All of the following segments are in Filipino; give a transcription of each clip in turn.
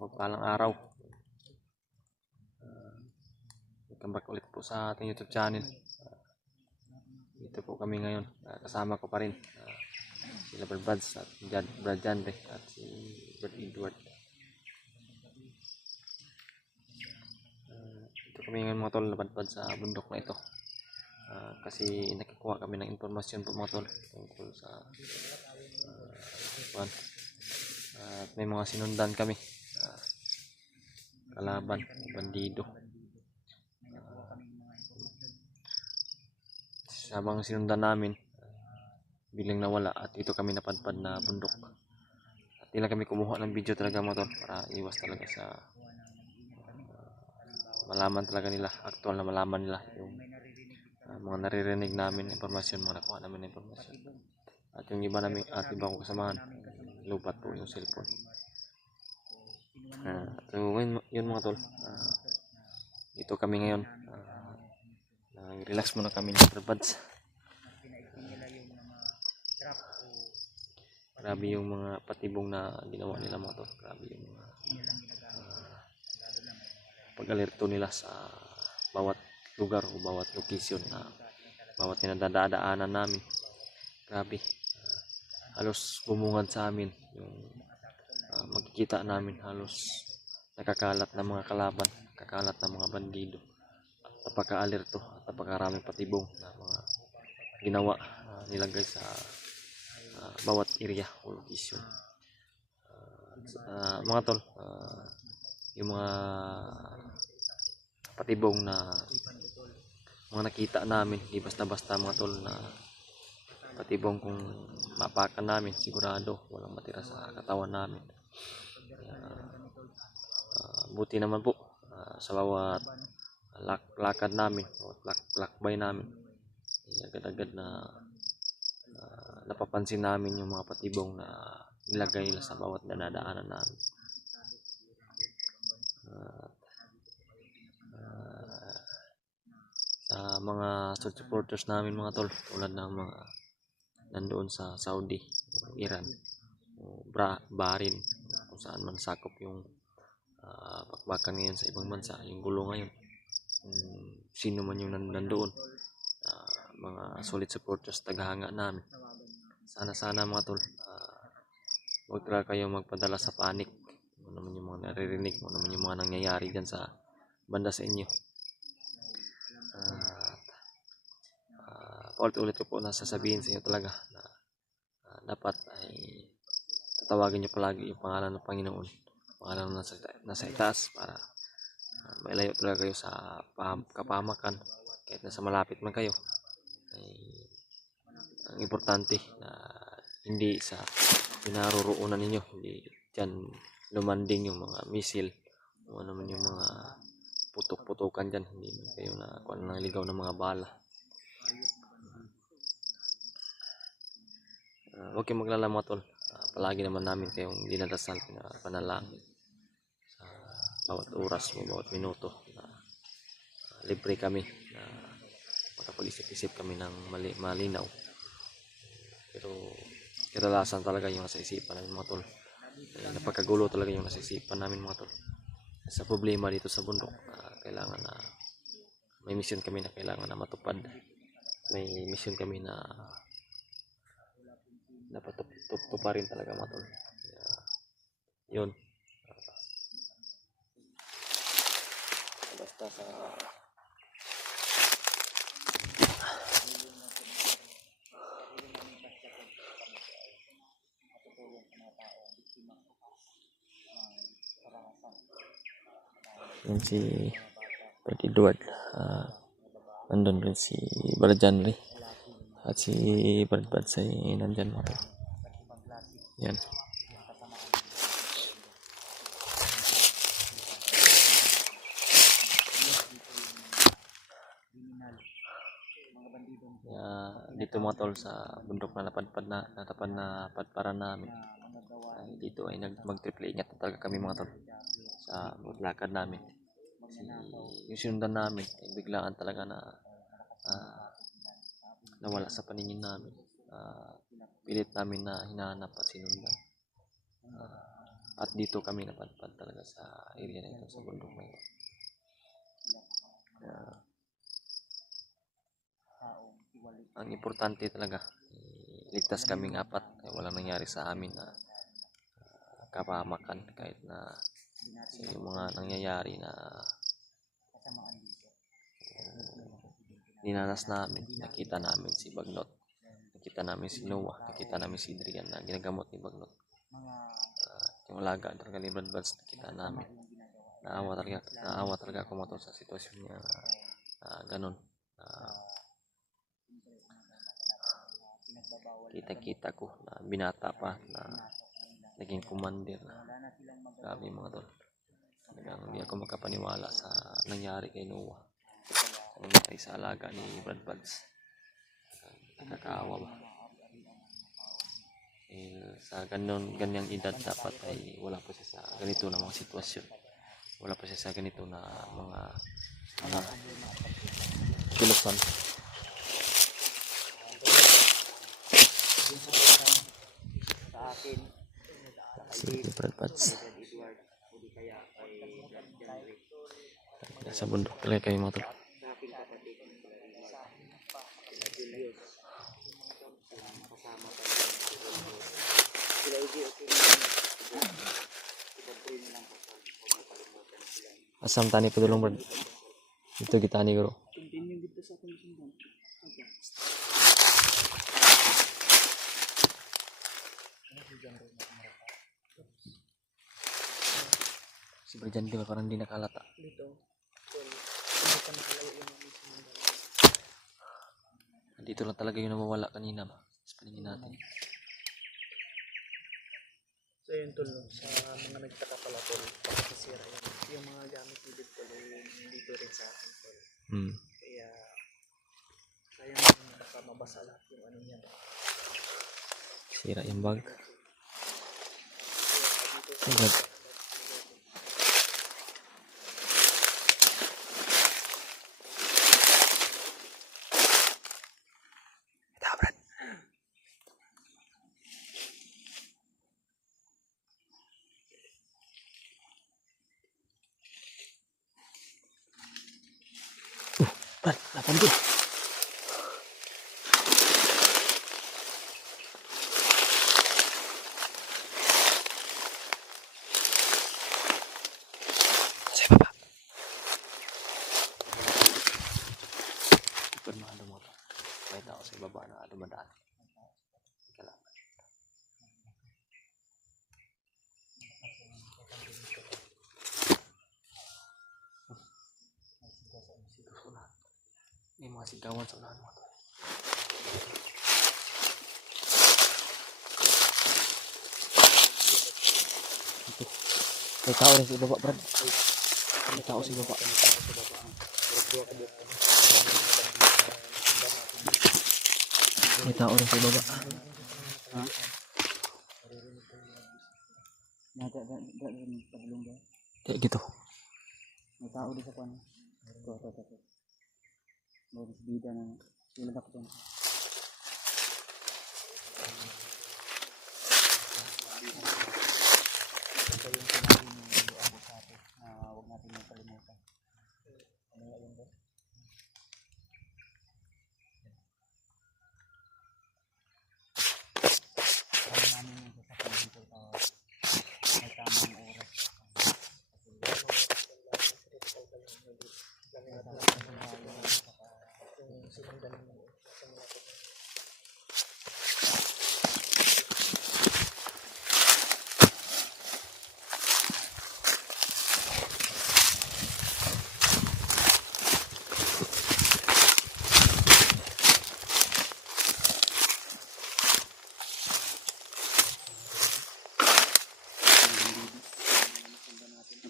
mapagpalang araw. Welcome back ulit po sa ating YouTube channel. Dito po kami ngayon. Kasama ko pa rin sila Brad Buds at Brad Janre at si Brad Edward. Dito kami ngayon mga tol, napadpad sa bundok na ito. Kasi nakikuha kami ng impormasyon po mga tol tungkol sa at may mga sinundan kami kalaban, bandido. Habang sinundan namin, biglang nawala at ito kami napadpad na bundok. At tila kami kumuha ng video talaga mga tol para iwas talaga sa malaman talaga nila, actual na malaman nila yung mga naririnig namin impormasyon, mga nakuha namin impormasyon. At yung iba namin at iba kong kasamahan, lupat po yung cellphone. So yun mga tol, ito kami ngayon. Relax muna kami ng Buds. Grabe yung mga patibong na ginawa nila mga tol. Grabe yung mga pag-alerto nila sa bawat lugar o bawat location na bawat dinadadaanan namin. Grabe. Halos bumungad sa amin yung magkikita namin, halos nakakalat na mga kalaban, kakalat na mga bandido. Napaka-alerto at napakaraming patibong na mga ginawa nilagay sa bawat area o location. Mga tol, yung mga patibong na mga nakita namin, di basta-basta mga tol, na patibong kung mapakan namin, sigurado walang matira sa katawan namin. Buti naman po sa bawat lakad namin o lakbay namin, agad-agad na napapansin namin yung mga patibong na nilagay nila sa bawat dinadaanan namin. Sa mga supporters namin mga tol, tulad ng mga nandoon sa Saudi, Iran, Bahrain, kung saan man sakop yung bakbakan ngayon sa ibang bansa, yung gulo ngayon, sino man yung nandoon, mga solid supporters, tagahanga namin. Sana mga tol, huwag talaga kayong magpadala sa panic. Ano naman yung mga naririnig, ano naman yung mga nangyayari dyan sa banda sa inyo. Ulit ko po nasasabihin sa inyo talaga na dapat ay tatawagin nyo palagi yung pangalan ng Panginoon, pangalan na nasa itaas, para mailayo talaga kayo sa kapahamakan. Kahit nasa malapit man kayo, ay ang importante na hindi sa pinaroroonan ninyo, hindi dyan lumanding yung mga misil o ano man yung mga putok-putokan dyan, hindi man kayo na kung ano ligaw ng mga bala. Huwag kayong maglala mga tol, palagi naman namin kayong dinadasal, panalangin sa bawat oras o bawat minuto na libre kami, na makapag-isip-isip kami ng malinaw. Pero kadalasan talaga yung nasa isipan namin mga tol, napagkagulo talaga yung nasa isipan namin mga tol. Sa problema dito sa bundok, kailangan na may mission kami na kailangan na matupad. May mission kami na dapat tuparin talaga mga tol. Yun, basta sa yun si Brad Edward, nandun rin si Brad Janre at si Brad Buds ay nandyan mga tol. Yan. Dito mga tol sa bundok na napadparan namin, dito ay mag-triple ingat na talaga kami mga tol sa lakad namin. Yung sinundan namin ay biglaan talaga na nawala sa paningin namin. Pilit namin na hinahanap at sinundan. At dito kami napadpad talaga sa area na ito, sa bundok na ito. Kaya, ang importante talaga, ligtas kaming apat. Walang nangyari sa amin na kapahamakan, kahit na sa yung mga nangyayari na dinanas namin. Nakita namin si Bagnot, nakita namin si Noah, nakita namin si Adrian na ginagamot ni Bagnot. Yung alaga talaga ni Brad Buds, nakita namin. Naawa talaga ako mo sa sitwasyon niya ganun. Kita ko na binata pa na naging commander na. Grabe mga tol. Talagang hindi ako makapaniwala sa nangyari kay Noah. Nangyari sa alaga ni Brad Buds. Nakakaawa ba? Sa ganyang edad dapat ay wala pa siya sa ganito na mga sitwasyon. Wala pa siya sa ganito na mga kilusan. Si Brad Buds. Sa bundok talaga kayo mga tol. Asam tani padulong Brad. Ito gitani guro. Si Brian di ba parang di nakalata? Dito lang talaga yung namawala kanina ba? Sa paningin natin. So yun tol, sa mga nagtaka pala tol, bakit nasira yan? Yung mga gamit ni tol dito rin sa akin tol. Kaya sayang baka mabasa lahat yung ano niya. Sira yung bag. Brad, lapan ko. Sa baba. Ikon mahalo mo to. May tao sa baba na dumadaan. Kailangan. May mga sigawan sa unahan mo to. Ito. May tao rin sa baba, Brad. May tao sa baba. May tao rin sa baba. Ha? Kayak gitu. May tao din sa kwan. Ito. May bida na iladak ko. Ito yung sinabi ng Abu Sato na huwag natin yung kalimutan. Ano nga yun ba? Kaya namin yung sasakyan dito may tamang oras.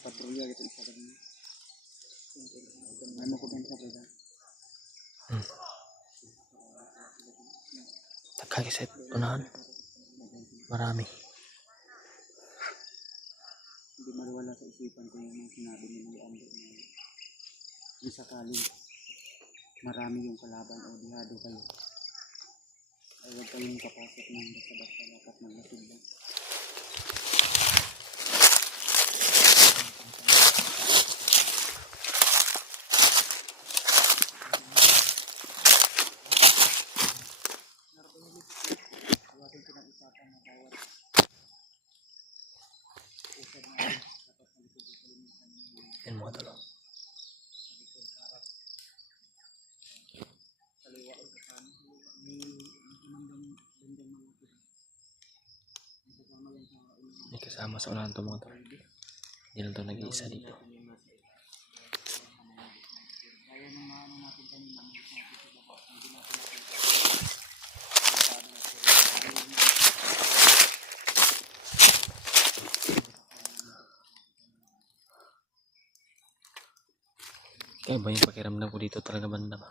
Patrolya gitu sa kanila. Ano ko din sa kanila. Nagkakisit unahan. Marami. Hindi maliwala sa isipan ko yung mga sinabi ni Leandro na yung sakaling marami yung kalaban o dihado kayo. Ay huwag kayong kapasok ng basta-basta dapat maglasig lang. Yan mga tol. Kaliwa o sa kanan. May kasama sa unahan to mga tol. Hindi lang to nag-iisa dito. Kaya ba yung pakiramdam ko dito talaga banda ba?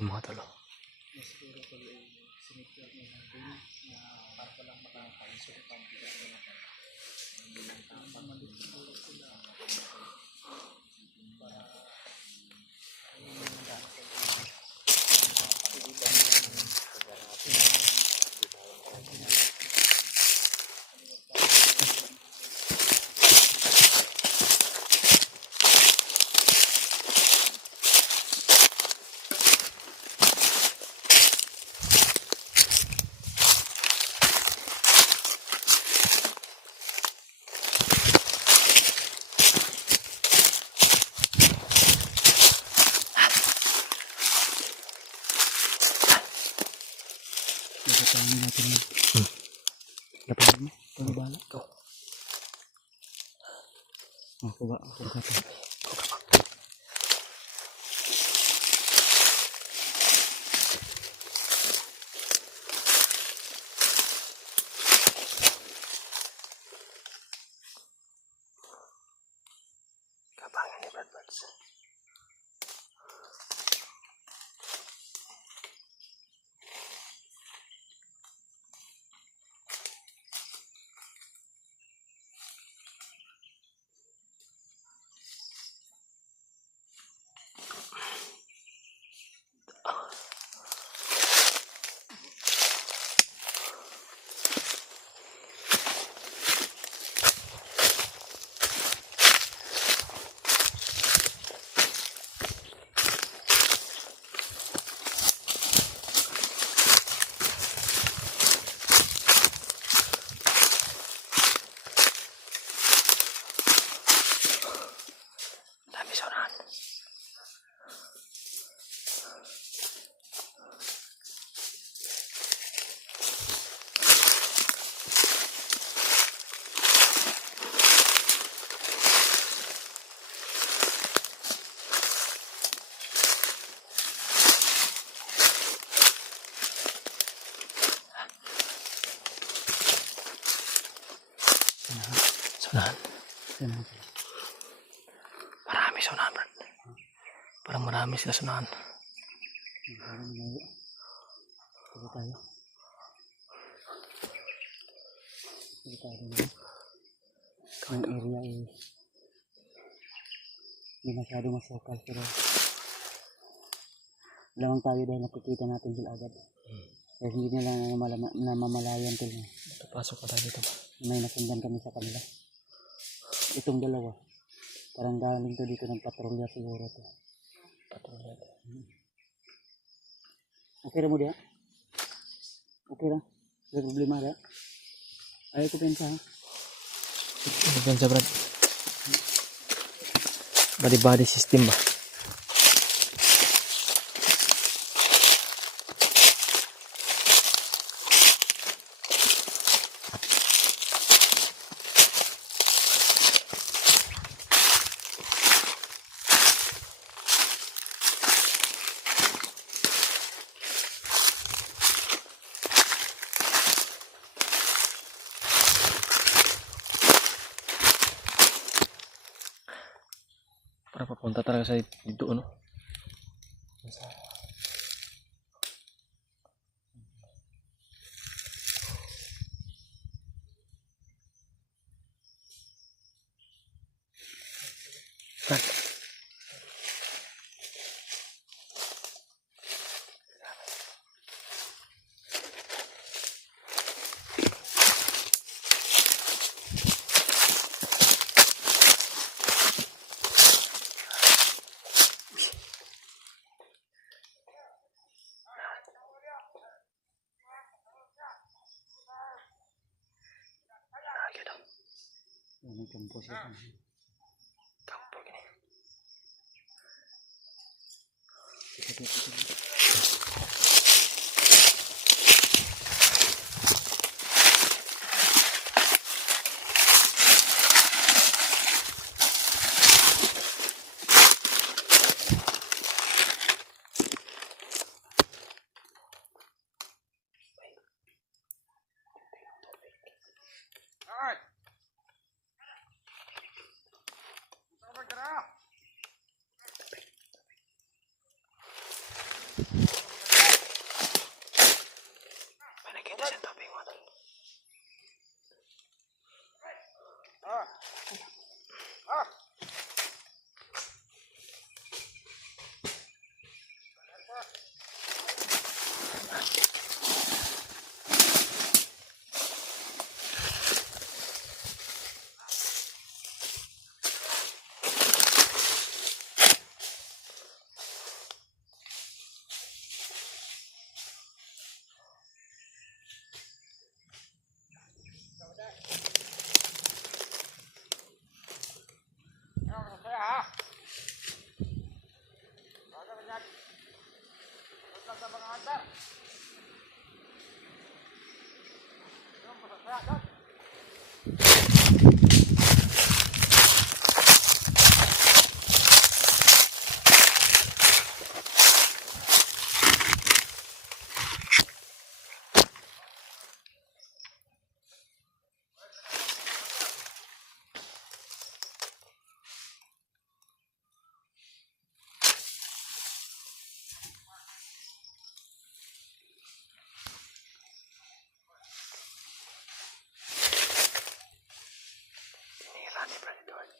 Yung mga talo. Napatawin natin yun. Napatawin mo? Ikaw bala? Ikaw. Ako ba? Ako ka to. Kapangan ni Brad Buds. Dami sa unahan. Sa unahan. Yan. Marami sa unahan, Brad. Parang marami sila sa unahan. Parang malayo. Sige tayo. Sige tayo naman. Ang area ay hindi masyado masukal pero lamang tayo dahil nakikita natin sila agad. Kasi hindi nila namamalayan til Pasok ka tayo dito ba? may nasundan kami sa kanila. Itong dalawa parang galing to dito ng patrolya siguro to. Patrolya. Okay lang mo diya? Okay lang. May problema diya? Ayaw ko pensa ha? Ano yan sa Brad? Body system ba? Para papunta talaga sa doon, no? Brad. kampo siya. Kampo gini. May nakita siyang tubig mo doon. Tinira ni Brother Edward.